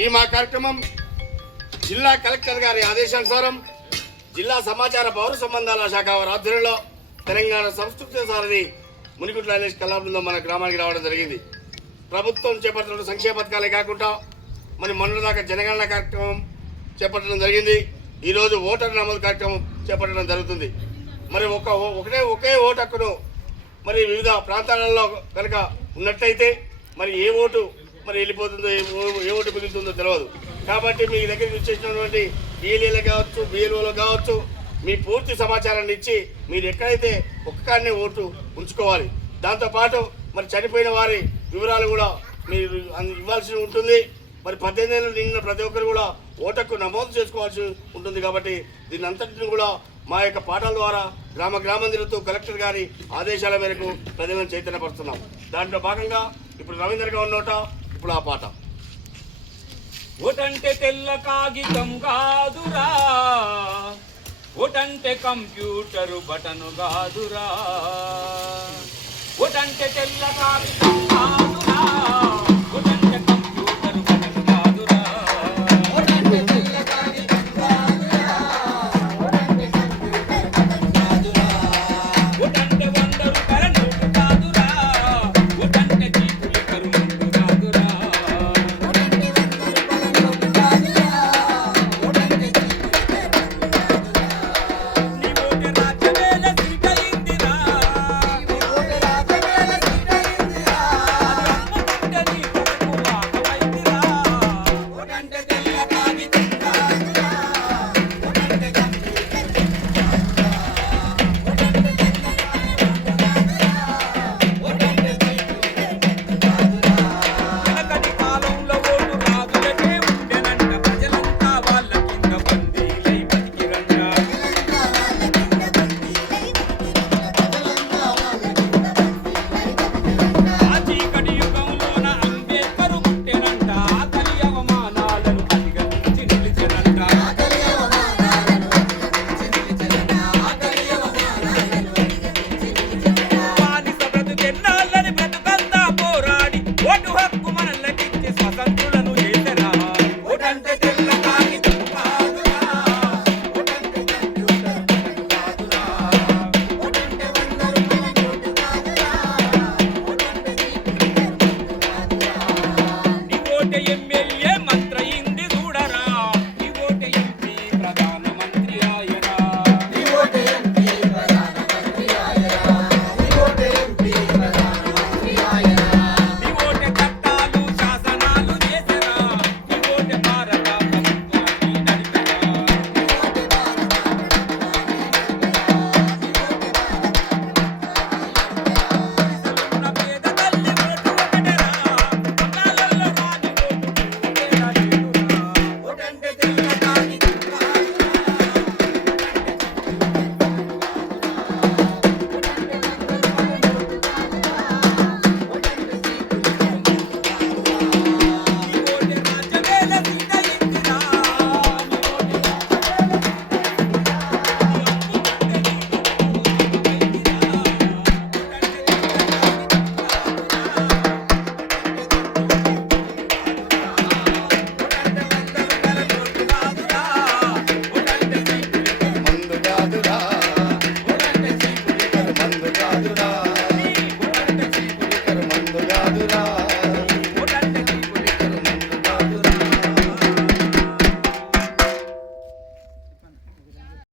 ఈ మా కార్యక్రమం జిల్లా కలెక్టర్ గారి ఆదేశానుసారం జిల్లా సమాచార పౌర సంబంధాల శాఖ వారి ఆధ్వర్యంలో తెలంగాణ సంస్కృతి సారథి మునిగుట్ల అనేష్ కళాబృందం మన గ్రామానికి రావడం జరిగింది. ప్రభుత్వం చేపట్టిన సంక్షేమ పథకాలే కాకుండా మరి మొన్నదాకా జనగణన కార్యక్రమం చేపట్టడం జరిగింది. ఈరోజు ఓటర్ నమోదు కార్యక్రమం చేపట్టడం జరుగుతుంది. మరి ఒకే ఓటు హక్కును మరి వివిధ ప్రాంతాలలో కనుక ఉన్నట్టయితే మరి ఏ ఓటు మరి వెళ్ళిపోతుందో ఏ ఓటు మిగులుతుందో తెలియదు. కాబట్టి మీ దగ్గరికి వచ్చేసినటువంటి బిఎల్ఏలు కావచ్చు, బిఎల్ఓలు కావచ్చు, మీ పూర్తి సమాచారాన్ని ఇచ్చి మీరు ఎక్కడైతే ఒక్కనే ఓటు ఉంచుకోవాలి. దాంతోపాటు మరి చనిపోయిన వారి వివరాలు కూడా మీరు ఇవ్వాల్సి ఉంటుంది. మరి 18 ఏళ్ళు నిండిన ప్రతి ఒక్కరు కూడా ఓటకు నమోదు చేసుకోవాల్సి ఉంటుంది. కాబట్టి దీని అంతటిని కూడా మా యొక్క పాఠాల ద్వారా గ్రామం తిరుగుతూ కలెక్టర్ గారి ఆదేశాల మేరకు ప్రజలను చైతన్యపరుస్తున్నాం. దాంట్లో భాగంగా ఇప్పుడు రవీంద్ర గౌడ్ నోట ఇప్పుడు ఆ పాట. ఓటంటే తెల్ల కాగితం కాదురా, ఓటంటే కంప్యూటరు బటను కాదురా, ఓటంటే తెల్ల కాగితం